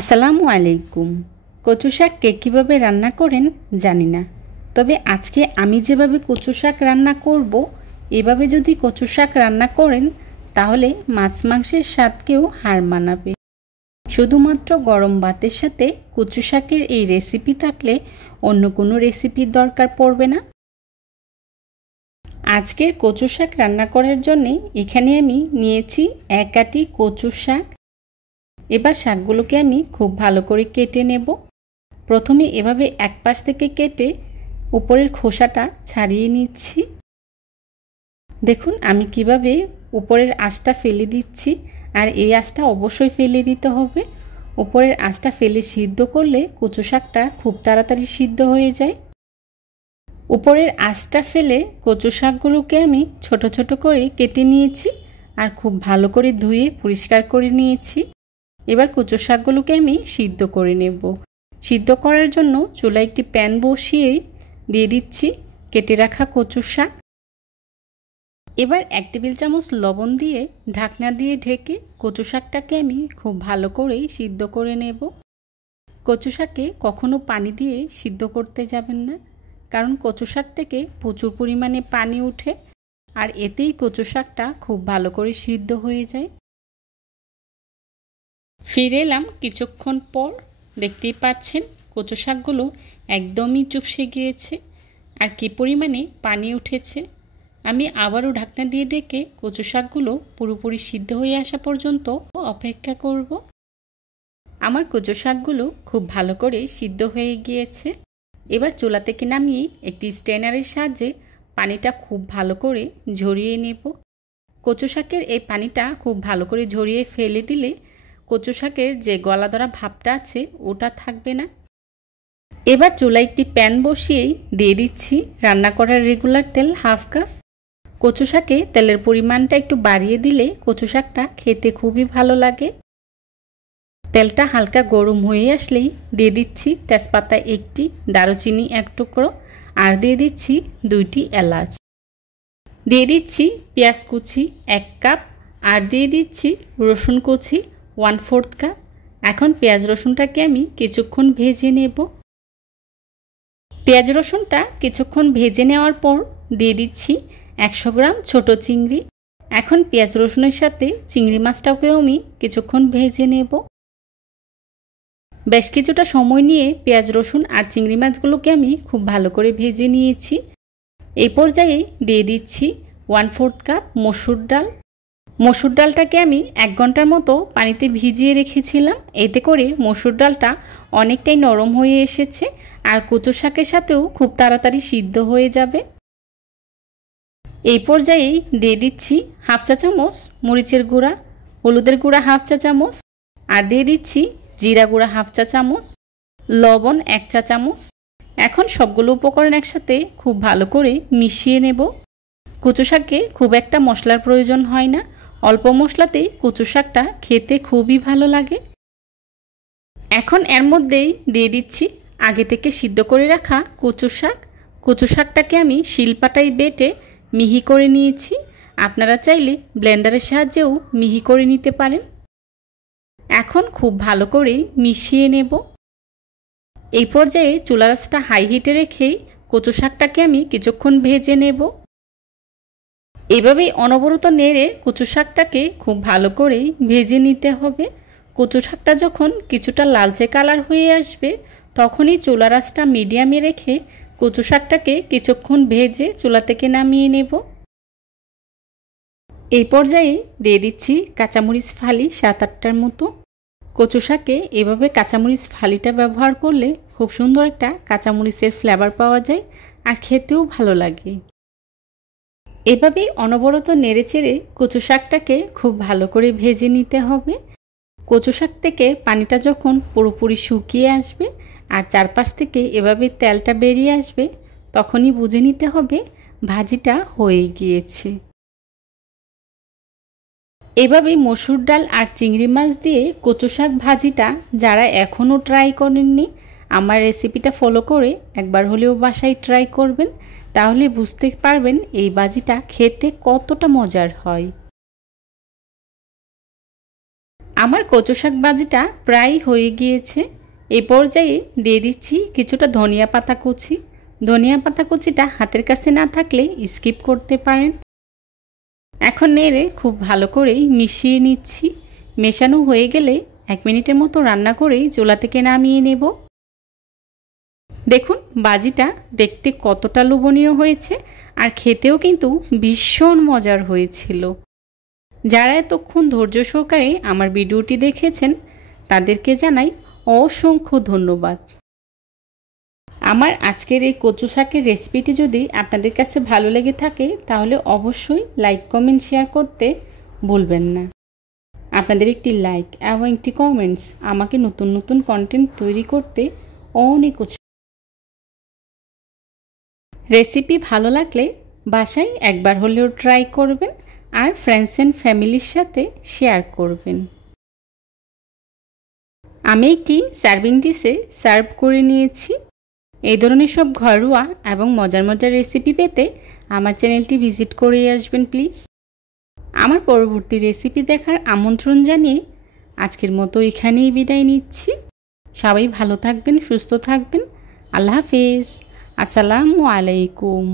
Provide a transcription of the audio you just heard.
আসসালামু আলাইকুম। কচু শাককে কীভাবে রান্না করেন জানি না, তবে আজকে আমি যেভাবে কচু শাক রান্না করব, এভাবে যদি কচু শাক রান্না করেন তাহলে মাছ মাংসের স্বাদকেও হার মানাবে। শুধুমাত্র গরম ভাতের সাথে কচু শাকের এই রেসিপি থাকলে অন্য কোনো রেসিপির দরকার পড়বে না। আজকের কচু শাক রান্না করার জন্যে এখানে আমি নিয়েছি 1 আটি কচু শাক। এবার শাকগুলোকে আমি খুব ভালো করে কেটে নেব। প্রথমে এভাবে এক পাশ থেকে কেটে উপরের খোসাটা ছাড়িয়ে নিচ্ছি। দেখুন আমি কিভাবে উপরের আঁশটা ফেলে দিচ্ছি, আর এই আঁশটা অবশ্যই ফেলে দিতে হবে। উপরের আঁশটা ফেলে সিদ্ধ করলে কচু শাকটা খুব তাড়াতাড়ি সিদ্ধ হয়ে যায়। উপরের আঁশটা ফেলে কচু শাকগুলোকে আমি ছোট ছোট করে কেটে নিয়েছি আর খুব ভালো করে ধুয়ে পরিষ্কার করে নিয়েছি। এবার কচু শাকগুলোকে আমি সিদ্ধ করে নেব। সিদ্ধ করার জন্য চুলায় একটি প্যান বসিয়ে দিয়ে দিচ্ছি কেটে রাখা কচু শাক। এবার 1 টেবিল চামচ লবণ দিয়ে ঢাকনা দিয়ে ঢেকে কচু শাকটাকে আমি খুব ভালো করে সিদ্ধ করে নেব। কচু শাকে কখনো পানি দিয়ে সিদ্ধ করতে যাবেন না, কারণ কচু শাক থেকে প্রচুর পরিমাণে পানি ওঠে আর এতেই কচু শাকটা খুব ভালো করে সিদ্ধ হয়ে যায়। ফিরে এলাম কিছুক্ষণ পর। দেখতেই পাচ্ছেন কচু শাকগুলো একদমই চুপসে গিয়েছে আর কি পরিমাণে পানি উঠেছে। আমি আবারও ঢাকনা দিয়ে ঢেকে কচু শাকগুলো পুরোপুরি সিদ্ধ হয়ে আসা পর্যন্ত অপেক্ষা করব। আমার কচু শাকগুলো খুব ভালো করে সিদ্ধ হয়ে গিয়েছে। এবার চুলা থেকে নামিয়ে একটি স্ট্রেনারের সাহায্যে পানিটা খুব ভালো করে ঝরিয়ে নেব। কচু শাকের এই পানিটা খুব ভালো করে ঝরিয়ে ফেলে দিলে কচু শাকের যে গলা ধরা ভাবটা আছে ওটা থাকবে না। এবার চুলায় একটি প্যান বসিয়েই দিয়ে দিচ্ছি রান্না করার রেগুলার তেল 1/2 কাপ। কচু শাকে তেলের পরিমাণটা একটু বাড়িয়ে দিলে কচু শাকটা খেতে খুবই ভালো লাগে। তেলটা হালকা গরম হয়ে আসলেই দিয়ে দিচ্ছি তেজপাতা 1টি, দারুচিনি 1 টুকরো আর দিয়ে দিচ্ছি 2টি এলাচ। দিয়ে দিচ্ছি পেঁয়াজ কুচি 1 কাপ আর দিয়ে দিচ্ছি রসুন কুচি 1/4 কাপ। এখন পেঁয়াজ রসুনটাকে আমি কিছুক্ষণ ভেজে নেব। পেঁয়াজ রসুনটা কিছুক্ষণ ভেজে নেওয়ার পর দিয়ে দিচ্ছি 100 গ্রাম ছোট চিংড়ি। এখন পেঁয়াজ রসুনের সাথে চিংড়ি মাছটাকেও আমি কিছুক্ষণ ভেজে নেব। বেশ কিছুটা সময় নিয়ে পেঁয়াজ রসুন আর চিংড়ি মাছগুলোকে আমি খুব ভালো করে ভেজে নিয়েছি। এই পর্যায়ে দিয়ে দিচ্ছি 1/4 কাপ মসুর ডাল। মসুর ডালটাকে আমি 1 ঘন্টার মতো পানিতে ভিজিয়ে রেখেছিলাম। এতে করে মসুর ডালটা অনেকটাই নরম হয়ে এসেছে আর কচু শাকের সাথেও খুব তাড়াতাড়ি সিদ্ধ হয়ে যাবে। এই পর্যায়েই দিয়ে দিচ্ছি 1/2 চা চামচ মরিচের গুঁড়া, হলুদের গুঁড়া 1/2 চা চামচ আর দিয়ে দিচ্ছি জিরা গুঁড়া 1/2 চা চামচ, লবণ 1 চা চামচ। এখন সবগুলো উপকরণ একসাথে খুব ভালো করে মিশিয়ে নেব। কচু শাকে খুব একটা মশলার প্রয়োজন হয় না, অল্প মশলাতেই কচু শাকটা খেতে খুবই ভালো লাগে। এখন এর মধ্যেই দিয়ে দিচ্ছি আগে থেকে সিদ্ধ করে রাখা কচু শাক। কচু শাকটাকে আমি শিলপাটায় বেটে মিহি করে নিয়েছি। আপনারা চাইলে ব্লেন্ডারের সাহায্যেও মিহি করে নিতে পারেন। এখন খুব ভালো করে মিশিয়ে নেব। এই পর্যায়ে চুলার আঁচটা হাই হিটে রেখে কচু শাকটাকে আমি কিছুক্ষণ ভেজে নেব। এভাবেই অনবরত নেড়ে কচু শাকটাকে খুব ভালো করে ভেজে নিতে হবে। কচু শাকটা যখন কিছুটা লালচে কালার হয়ে আসবে তখনই চুলার আঁচটা মিডিয়ামে রেখে কচু শাকটাকে কিছুক্ষণ ভেজে চুলা থেকে নামিয়ে নেব। এই পর্যায়ে দিয়ে দিচ্ছি কাঁচামরিচ ফালি 7-8টার মতো। কচু শাকে এভাবে কাঁচামরিচ ফালিটা ব্যবহার করলে খুব সুন্দর একটা কাঁচামরিচের ফ্লেভার পাওয়া যায় আর খেতেও ভালো লাগে। এভাবেই অনবরত নেড়েচেড়ে কচু শাকটাকে খুব ভালো করে ভেজে নিতে হবে। কচু শাক থেকে পানিটা যখন পুরোপুরি শুকিয়ে আসবে আর চারপাশ থেকে এভাবে তেলটা বেরিয়ে আসবে তখনই বুঝে নিতে হবে ভাজিটা হয়ে গিয়েছে। এভাবেই মসুর ডাল আর চিংড়ি মাছ দিয়ে কচু শাক ভাজিটা যারা এখনও ট্রাই করেননি, আমার রেসিপিটা ফলো করে একবার হলেও বাসায় ট্রাই করবেন, তাহলে বুঝতে পারবেন এই ভাজিটা খেতে কতটা মজার হয়। আমার কচু শাক ভাজিটা প্রায় হয়ে গিয়েছে। এই পর্যায়ে দিয়ে দিচ্ছি কিছুটা ধনিয়া পাতা কুচি। ধনিয়া পাতা কুচিটা হাতের কাছে না থাকলে স্কিপ করতে পারেন। এখন নেড়ে খুব ভালো করেই মিশিয়ে নিচ্ছি। মেশানো হয়ে গেলে 1 মিনিটের মতো রান্না করেই চুলা থেকে নামিয়ে নেব। দেখুন ভাজিটা দেখতে কতটা লোভনীয় হয়েছে, আর খেতেও কিন্তু ভীষণ মজার হয়েছিল। যারা এতক্ষণ ধৈর্য সহকারে আমার ভিডিওটি দেখেছেন তাদেরকে জানাই অসংখ্য ধন্যবাদ। আমার আজকের এই কচু শাকের রেসিপিটি যদি আপনাদের কাছে ভালো লেগে থাকে তাহলে অবশ্যই লাইক কমেন্ট শেয়ার করতে ভুলবেন না। আপনাদের একটি লাইক এবং একটি কমেন্টস আমাকে নতুন নতুন কন্টেন্ট তৈরি করতে অনেক রেসিপি ভালো লাগলে বাসায় একবার হলেও ট্রাই করবেন আর ফ্রেন্ডস অ্যান্ড ফ্যামিলির সাথে শেয়ার করবেন। আমি একটি সার্ভিং ডিশে সার্ভ করে নিয়েছি। এই ধরনের সব ঘরোয়া এবং মজার মজার রেসিপি পেতে আমার চ্যানেলটি ভিজিট করে আসবেন প্লিজ। আমার পরবর্তী রেসিপি দেখার আমন্ত্রণ জানিয়ে আজকের মতো এখানেই বিদায় নিচ্ছি। সবাই ভালো থাকবেন, সুস্থ থাকবেন। আল্লাহ হাফেজ। আসসালামু আলাইকুম।